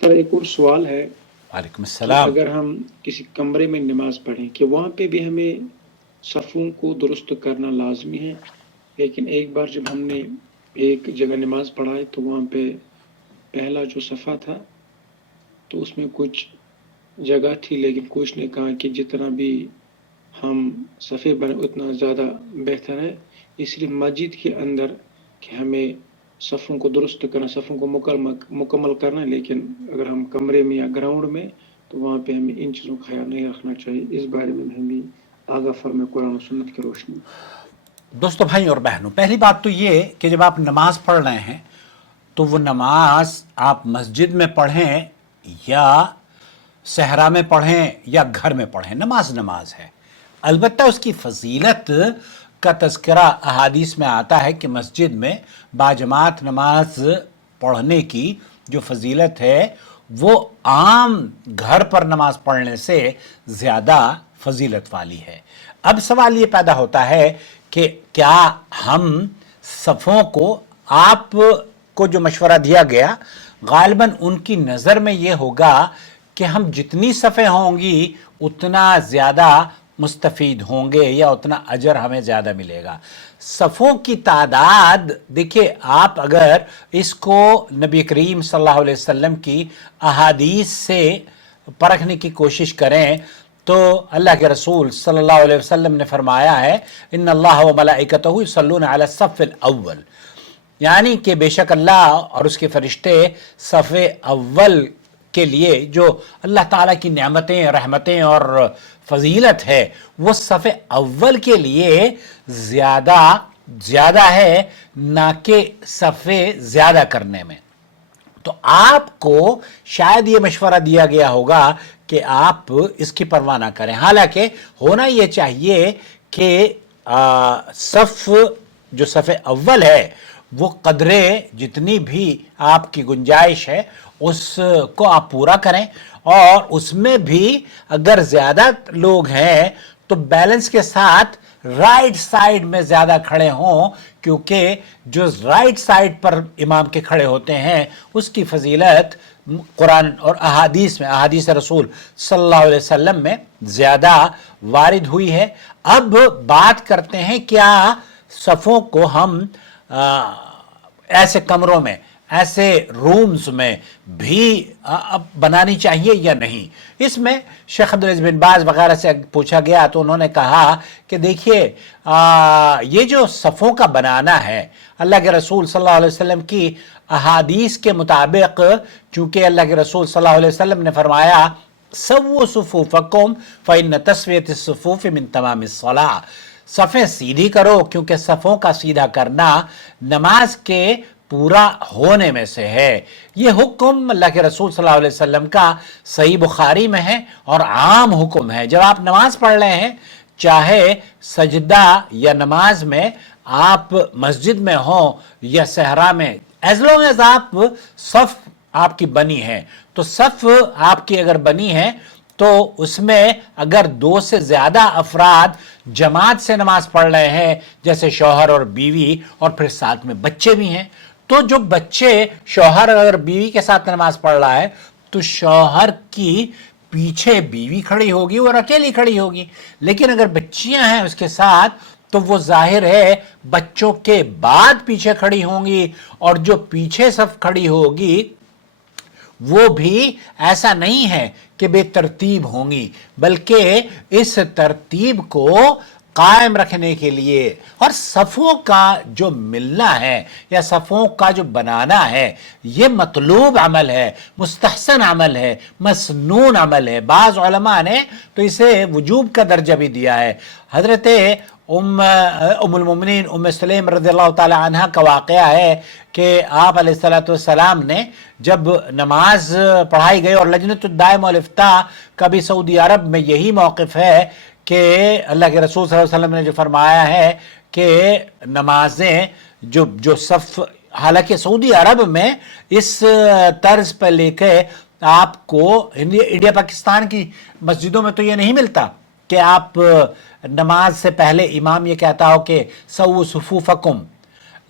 Sir एक और सवाल है वालेकुम कि अस्सलाम। अगर हम किसी कमरे में नमाज पढ़ें कि वहाँ पे भी हमें सफ़ों को दुरुस्त करना लाजमी है, लेकिन एक बार जब हमने एक जगह नमाज पढ़ाई तो वहाँ पे पहला जो सफ़ा था तो उसमें कुछ जगह थी, लेकिन कुछ ने कहा कि जितना भी हम सफ़े बने उतना ज़्यादा बेहतर है, इसलिए मस्जिद के अंदर कि हमें सफ़ों को दुरुस्त करना, सफ़ों को मुकम्मल करना है, लेकिन अगर हम कमरे में या ग्राउंड में तो वहाँ पे हमें इन चीज़ों का ख्याल नहीं रखना चाहिए। इस बारे में हमें आगाह फरमाएं कुरान और सुन्नत की रोशनी में। दोस्तों, भाई और बहनों, पहली बात तो ये कि जब आप नमाज पढ़ रहे हैं तो वो नमाज आप मस्जिद में पढ़ें या सहरा में पढ़ें या घर में पढ़ें, नमाज नमाज है। अलबत्ता उसकी फजीलत का तज़किरा अहादीस में आता है कि मस्जिद में बाजमात नमाज पढ़ने की जो फजीलत है वो आम घर पर नमाज पढ़ने से ज़्यादा फजीलत वाली है। अब सवाल ये पैदा होता है कि क्या हम सफ़ों को, आप को जो मशवरा दिया गया गालिबन उनकी नज़र में ये होगा कि हम जितनी सफ़े होंगी उतना ज़्यादा मुस्तफ़ीद होंगे या उतना अजर हमें ज़्यादा मिलेगा। सफ़ों की तादाद देखिए, आप अगर इसको नबी करीम सल्लल्लाहु अलैहि वसल्लम की अहादीस से परखने की कोशिश करें तो अल्लाह के रसूल सल्लल्लाहु अलैहि वसल्लम ने फरमाया है, इन्नल्लाह व मलाइकतहु युसल्लूना अला सफ़्फ़िल अव्वल, यानी कि बेशक अल्लाह और उसके फरिश्ते सफ़े अव्वल के लिए जो अल्लाह ताला की नेमतें, रहमतें और फजीलत है वो सफ़े अव्वल के लिए ज़्यादा है, ना कि सफ़े ज़्यादा करने में। तो आपको शायद ये मशवरा दिया गया होगा कि आप इसकी परवाह ना करें। हालांकि होना ये चाहिए कि सफ़ जो सफ़े अव्वल है वो कदरे जितनी भी आपकी गुंजाइश है उसको आप पूरा करें, और उसमें भी अगर ज़्यादा लोग हैं तो बैलेंस के साथ राइट साइड में ज़्यादा खड़े हों, क्योंकि जो राइट साइड पर इमाम के खड़े होते हैं उसकी फजीलत कुरान और अहादीस में, अहादीस रसूल सल्लल्लाहु अलैहि वसल्लम में ज़्यादा वारिद हुई है। अब बात करते हैं क्या सफ़ों को हम ऐसे कमरों में, ऐसे रूम्स में भी बनानी चाहिए या नहीं। इसमें शेख अब्दुल अज़ीज़ बिन बाज़ वगैरह से पूछा गया तो उन्होंने कहा कि देखिए, ये जो सफ़ों का बनाना है अल्लाह के रसूल सल्लल्लाहु अलैहि वसल्लम की अहादीस के मुताबिक, चूँकि अल्लाह के रसूल सल्लल्लाहु अलैहि वसल्लम ने फरमाया सव्वू सुफ़ूफ़कुम फ़इन्न तस्वियतिस सुफ़ूफ़ मिन तमामिस सलाह, सफ़ें सीधी करो क्योंकि सफ़ों का सीधा करना नमाज के पूरा होने में से है। ये हुक्म अल्लाह के रसूल सल्लल्लाहु अलैहि वसल्लम का सही बुखारी में है और आम हुक्म है। जब आप नमाज पढ़ रहे हैं, चाहे सजदा या नमाज में आप मस्जिद में हो या सहरा में, एज लॉन्ग एज आप सफ़ आपकी बनी है, तो सफ़ आपकी अगर बनी है तो उसमें अगर दो से ज़्यादा अफराद जमात से नमाज पढ़ रहे हैं, जैसे शौहर और बीवी और फिर साथ में बच्चे भी हैं, तो जो बच्चे, शौहर अगर बीवी के साथ नमाज पढ़ रहा है तो शौहर की पीछे बीवी खड़ी होगी और अकेली खड़ी होगी, लेकिन अगर बच्चियां हैं उसके साथ तो वो जाहिर है बच्चों के बाद पीछे खड़ी होंगी, और जो पीछे सफ खड़ी होगी वो भी ऐसा नहीं है कि बेतरतीब होंगी, बल्कि इस तरतीब को कायम रखने के लिए और सफ़ों का जो मिलना है या सफ़ों का जो बनाना है ये मतलूब अमल है, मुस्तहसन अमल है, मसनून अमल है। बाज़ उलमा ने तो इसे वजूब का दर्जा भी दिया है। हज़रत उम्मुल मोमिनीन उम्मे सुलैम रज़ियल्लाहु ताला अन्हा का वाक़या है कि आप अलैहिस्सलातु वस्सलाम ने जब नमाज पढ़ाई गई, और लजनतुद दाइमा वल इफ्ता का भी सऊदी अरब में यही मौक़िफ़ है कि अल्लाह के रसूल सल्लल्लाहु अलैहि वसल्लम ने जो फरमाया है कि नमाजें जो सफ़, हालांकि सऊदी अरब में इस तर्ज पर लेके आपको इंडिया पाकिस्तान की मस्जिदों में तो ये नहीं मिलता कि आप नमाज से पहले इमाम ये कहता हो कि सव्वू सुफ़ूफ़कुम,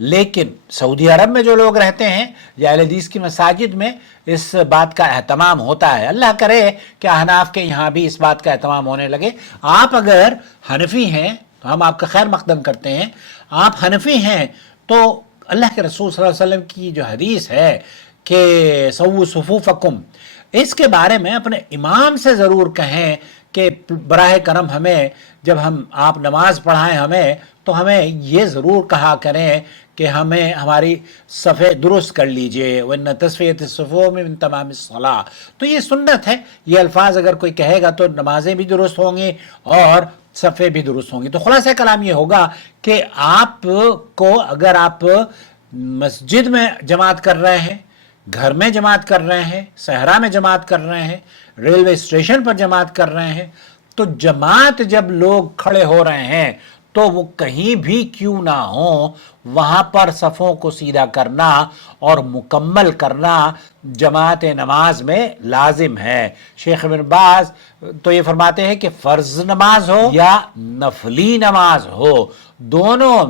लेकिन सऊदी अरब में जो लोग रहते हैं या अहले हदीस की मसाजिद में इस बात का एहतमाम होता है। अल्लाह करे कि अहनाफ के यहाँ भी इस बात का एहतमाम होने लगे। आप अगर हनफी हैं तो हम आपका खैर मकदम करते हैं, आप हनफी हैं तो अल्लाह के रसूल सल्लल्लाहु अलैहि वसल्लम की जो हदीस है कि सव्वू सुफूफकुम, इसके बारे में अपने इमाम से ज़रूर कहें कि बराह करम हमें जब हम आप नमाज पढ़ाएं हमें तो हमें ये ज़रूर कहा करें कि हमें हमारी सफ़े दुरुस्त कर लीजिए, वरना तस्फ़ियत सफ़ो में तमाम सलाह। तो ये सुन्नत है, ये अल्फाज अगर कोई कहेगा तो नमाजें भी दुरुस्त होंगी और सफ़े भी दुरुस्त होंगी। तो खुलासा कलाम ये होगा कि आपको अगर आप मस्जिद में जमात कर रहे हैं, घर में जमात कर रहे हैं, सहरा में जमात कर रहे हैं, रेलवे स्टेशन पर जमात कर रहे हैं, तो जमात जब लोग खड़े हो रहे हैं तो वो कहीं भी क्यों ना हो, वहाँ पर सफ़ों को सीधा करना और मुकम्मल करना जमात नमाज में लाजिम है। शेख इब्न बाज तो ये फरमाते हैं कि फ़र्ज़ नमाज हो या नफली नमाज हो, दोनों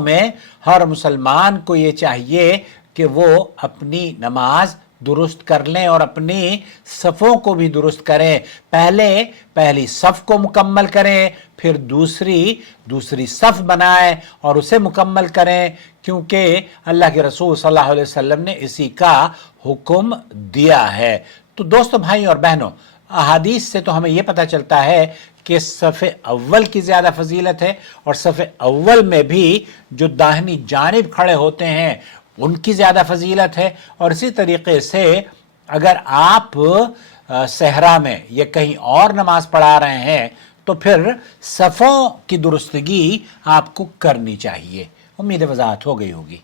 में हर मुसलमान को ये चाहिए कि वो अपनी नमाज दुरुस्त कर लें और अपनी सफ़ों को भी दुरुस्त करें। पहली सफ़ को मुकम्मल करें, फिर दूसरी सफ़ बनाएं और उसे मुकम्मल करें, क्योंकि अल्लाह के रसूल सल्लल्लाहु अलैहि वसल्लम ने इसी का हुक्म दिया है। तो दोस्तों, भाई और बहनों, अहादीस से तो हमें यह पता चलता है कि सफ़े अव्वल की ज़्यादा फजीलत है और सफ़े अव्वल में भी जो दाहिनी जानिब खड़े होते हैं उनकी ज़्यादा फजीलत है। और इसी तरीके से अगर आप सहरा में या कहीं और नमाज पढ़ा रहे हैं तो फिर सफ़ों की दुरुस्तगी आपको करनी चाहिए। उम्मीद है वज़ाहत हो गई होगी।